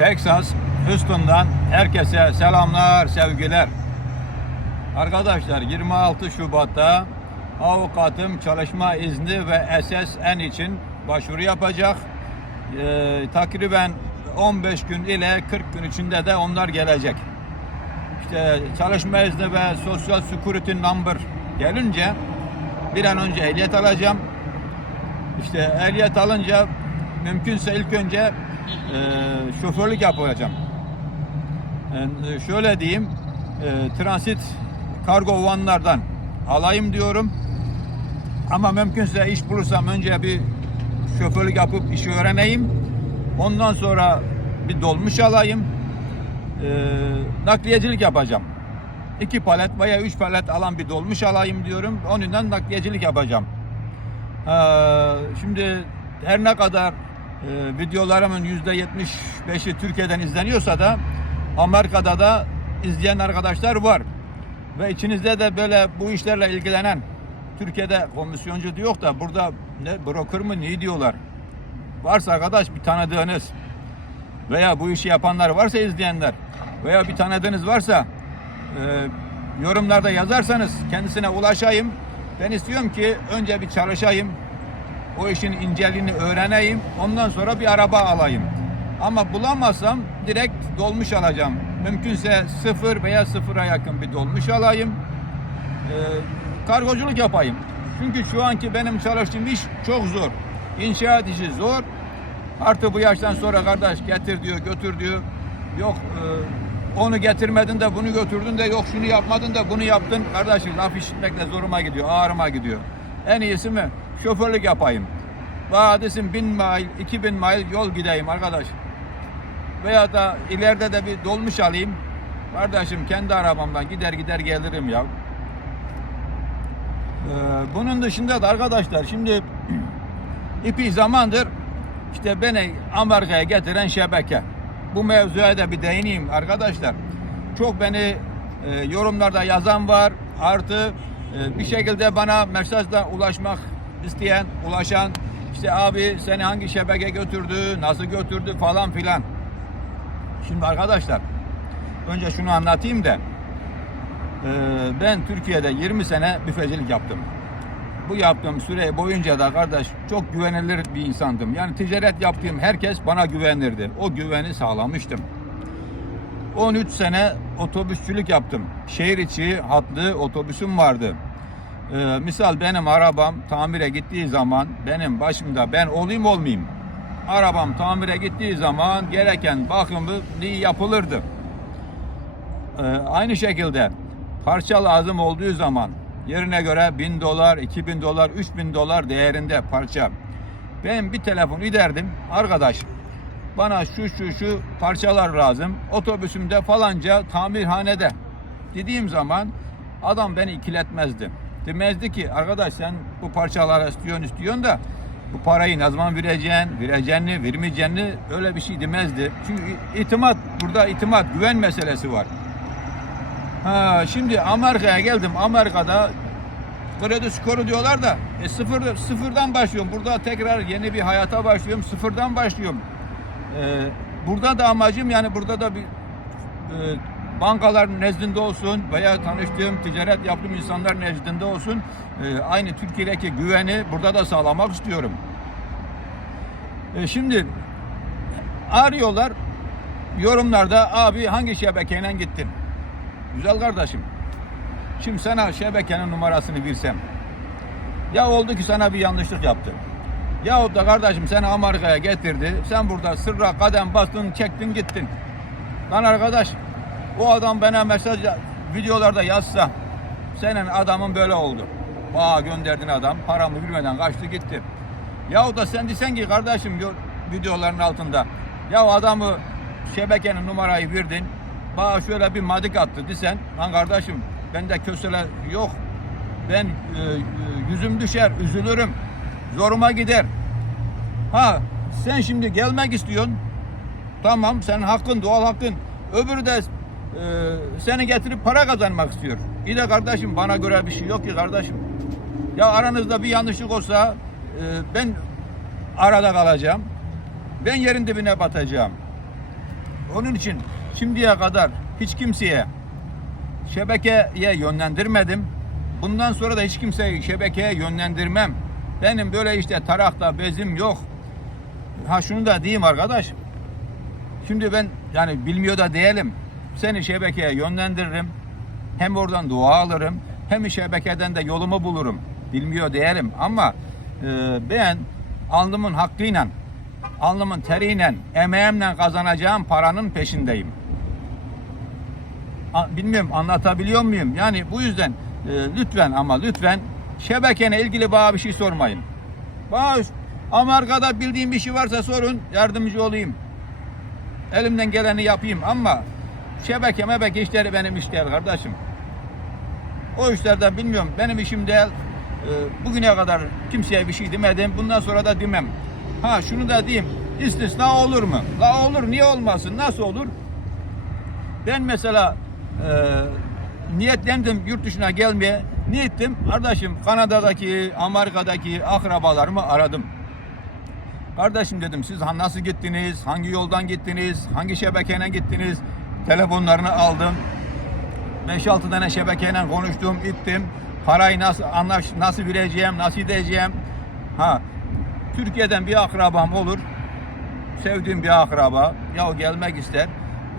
Texas, Houston'dan herkese selamlar, sevgiler. Arkadaşlar 26 Şubat'ta avukatım çalışma izni ve SSN için başvuru yapacak. Ee, takriben 15 gün ile 40 gün içinde de onlar gelecek. İşte çalışma izni ve Social Security Number gelince bir an önce ehliyet alacağım. İşte ehliyet alınca mümkünse ilk önce e, şoförlük yapacağım. Yani şöyle diyeyim, e, transit kargo vanlardan alayım diyorum. Ama mümkünse iş bulursam önce bir şoförlük yapıp işi öğreneyim. Ondan sonra bir dolmuş alayım. E, nakliyecilik yapacağım. İki palet veya üç palet alan bir dolmuş alayım diyorum. Onundan nakliyecilik yapacağım. Ee, şimdi her ne kadar e, videolarımın yüzde 75'i Türkiye'den izleniyorsa da Amerika'da da izleyen arkadaşlar var. Ve içinizde de böyle bu işlerle ilgilenen Türkiye'de komisyoncu diyor da burada ne broker mı ne diyorlar. Varsa arkadaş bir tanıdığınız veya bu işi yapanlar varsa izleyenler veya bir tanıdığınız varsa e, yorumlarda yazarsanız kendisine ulaşayım. Ben istiyorum ki önce bir çalışayım. O işin inceliğini öğreneyim. Ondan sonra bir araba alayım. Ama bulamazsam direkt dolmuş alacağım. Mümkünse sıfır veya sıfıra yakın bir dolmuş alayım. Ee, kargoculuk yapayım. Çünkü şu anki benim çalıştığım iş çok zor. İnşaat işi zor. Artı bu yaştan sonra kardeş getir diyor, götür diyor. Yok e, onu getirmedin de bunu götürdün de yok şunu yapmadın da bunu yaptın. Kardeşim laf işitmekle zoruma gidiyor, ağrıma gidiyor. En iyisi mi? Şoförlük yapayım. Vadisin bin mil, iki bin mil yol gideyim arkadaş. Veya da ileride de bir dolmuş alayım. Kardeşim kendi arabamdan gider gider gelirim ya. Ee, bunun dışında da arkadaşlar şimdi ipi zamandır işte beni Amerika'ya getiren şebeke. Bu mevzuya da bir değineyim arkadaşlar. Çok beni e, yorumlarda yazan var. Artı e, bir şekilde bana mesajla ulaşmak isteyen, ulaşan işte abi seni hangi şebeke götürdü, nasıl götürdü falan filan. Şimdi arkadaşlar önce şunu anlatayım da e, ben Türkiye'de 20 sene büfecilik yaptım bu yaptığım süre boyunca da kardeş çok güvenilir bir insandım. Yani ticaret yaptığım herkes bana güvenirdi. O güveni sağlamıştım. 13 sene otobüsçülük yaptım. Şehir içi hatlı otobüsüm vardı. Ee, misal benim arabam tamire gittiği zaman benim başımda ben olayım olmayayım. Arabam tamire gittiği zaman gereken bakımı yapılırdı. Ee, aynı şekilde parça lazım olduğu zaman Yerine göre 1000 dolar, 2000 dolar, 3000 dolar değerinde parça. Ben bir telefon giderdim. Arkadaş bana şu şu şu parçalar lazım. Otobüsümde falanca tamirhanede. Dediğim zaman adam beni ikiletmezdi. Demezdi ki arkadaş sen bu parçaları istiyorsun istiyorsun da bu parayı ne zaman vereceksin, vereceğini, vermeyeceğini öyle bir şey demezdi. Çünkü itimat, burada itimat, güven meselesi var. Ha, şimdi Amerika'ya geldim. Amerika'da kredi skoru diyorlar da e, sıfır, sıfırdan başlıyorum. Burada tekrar yeni bir hayata başlıyorum. Sıfırdan başlıyorum. E, burada da amacım yani burada da bir e, bankalar nezdinde olsun veya tanıştığım, ticaret yaptığım insanlar nezdinde olsun. E, aynı Türkiye'deki güveni burada da sağlamak istiyorum. E, şimdi arıyorlar yorumlarda abi hangi şebekeyle gittin? Güzel kardeşim. Şimdi sana şebekenin numarasını versem. Ya oldu ki sana bir yanlışlık yaptı. Ya da kardeşim seni Amerika'ya getirdi. Sen burada sırra kadem bastın, çektin gittin. Lan arkadaş o adam bana mesaj videolarda yazsa senin adamın böyle oldu. Bana gönderdin adam paramı bilmeden kaçtı gitti. Ya da sen desen ki kardeşim videoların altında ya adamı şebekenin numarayı verdin bana şöyle bir madik attı desen lan kardeşim bende kösele yok ben e, e, yüzüm düşer üzülürüm zoruma gider ha sen şimdi gelmek istiyorsun tamam senin hakkın doğal hakkın öbürü de seni getirip para kazanmak istiyor İyi de kardeşim bana göre bir şey yok ki kardeşim ya aranızda bir yanlışlık olsa e, ben arada kalacağım ben yerin dibine batacağım Onun için şimdiye kadar hiç kimseye şebekeye yönlendirmedim. Bundan sonra da hiç kimseyi şebekeye yönlendirmem. Benim böyle işte tarakta bezim yok. Ha şunu da diyeyim arkadaş. Şimdi ben yani bilmiyor da değilim. Seni şebekeye yönlendiririm. Hem oradan dua alırım. Hem şebekeden de yolumu bulurum. Bilmiyor değilim ama e, ben alnımın hakkıyla, alnımın teriyle, emeğimle kazanacağım paranın peşindeyim. Bilmiyorum anlatabiliyor muyum? Yani bu yüzden e, lütfen ama lütfen şebekene ilgili bana bir şey sormayın. Bana Amerika'da bildiğim bir şey varsa sorun yardımcı olayım. Elimden geleni yapayım ama şebeke mebeke işleri benim işler kardeşim. O işlerden bilmiyorum. Benim işim değil. Ee, bugüne kadar kimseye bir şey demedim. Bundan sonra da demem. Ha şunu da diyeyim. İstisna olur mu? La olur. Niye olmasın? Nasıl olur? Ben mesela e, niyetlendim yurt dışına gelmeye. Niyettim. Kardeşim Kanada'daki, Amerika'daki akrabalarımı aradım. Kardeşim dedim siz nasıl gittiniz? Hangi yoldan gittiniz? Hangi şebekeyle gittiniz? Telefonlarını aldım. 5-6 tane şebekeyle konuştum, ittim. Parayı nasıl anlaş nasıl vereceğim, nasıl edeceğim? Ha. Türkiye'den bir akrabam olur. Sevdiğim bir akraba. Ya gelmek ister.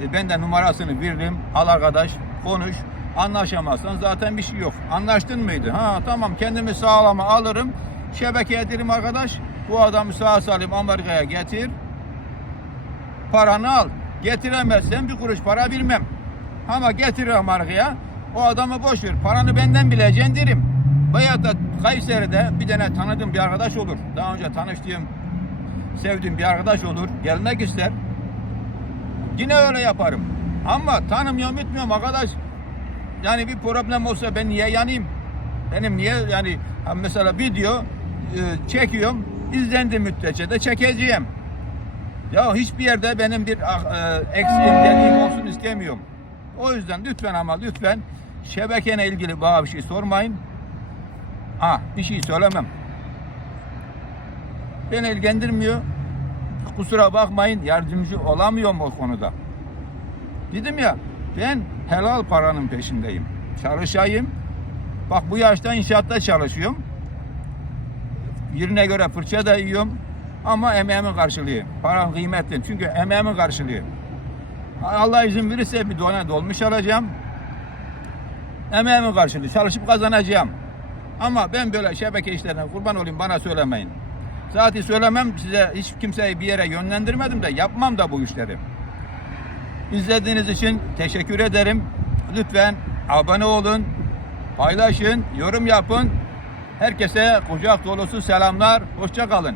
E, ben de numarasını veririm. Al arkadaş konuş. Anlaşamazsan zaten bir şey yok. Anlaştın mıydı? Ha tamam kendimi sağlama alırım. Şebekeye derim arkadaş. Bu adamı sağ salim Amerika'ya getir. Paranı al. Getiremezsen bir kuruş para vermem. Ama getir Amerika'ya. O adamı boş ver. Paranı benden bileceksin derim. Veyahut da Kayseri'de bir tane tanıdığım bir arkadaş olur. Daha önce tanıştığım, sevdiğim bir arkadaş olur. Gelmek ister. Yine öyle yaparım. Ama tanımıyorum etmiyorum arkadaş. Yani bir problem olsa ben niye yanayım? Benim niye yani mesela video e, çekiyorum. izlendi müddetçe de çekeceğim. Ya hiçbir yerde benim bir ah, e, eksiğim, dediğim olsun istemiyorum. O yüzden lütfen ama lütfen şebekene ilgili bana bir şey sormayın. Ha bir şey söylemem. Beni ilgilendirmiyor. Kusura bakmayın yardımcı olamıyorum o konuda. Dedim ya ben helal paranın peşindeyim. Çalışayım. Bak bu yaşta inşaatta çalışıyorum. Yerine göre fırça da yiyorum. Ama emeğimin karşılığı. Param kıymetli. Çünkü emeğimin karşılığı. Allah izin verirse bir dona dolmuş alacağım. Emeğimin karşılığı. Çalışıp kazanacağım. Ama ben böyle şebeke işlerine kurban olayım bana söylemeyin. Zaten söylemem size hiç kimseyi bir yere yönlendirmedim de yapmam da bu işleri. İzlediğiniz için teşekkür ederim. Lütfen abone olun, paylaşın, yorum yapın. Herkese kucak dolusu selamlar. Hoşça kalın.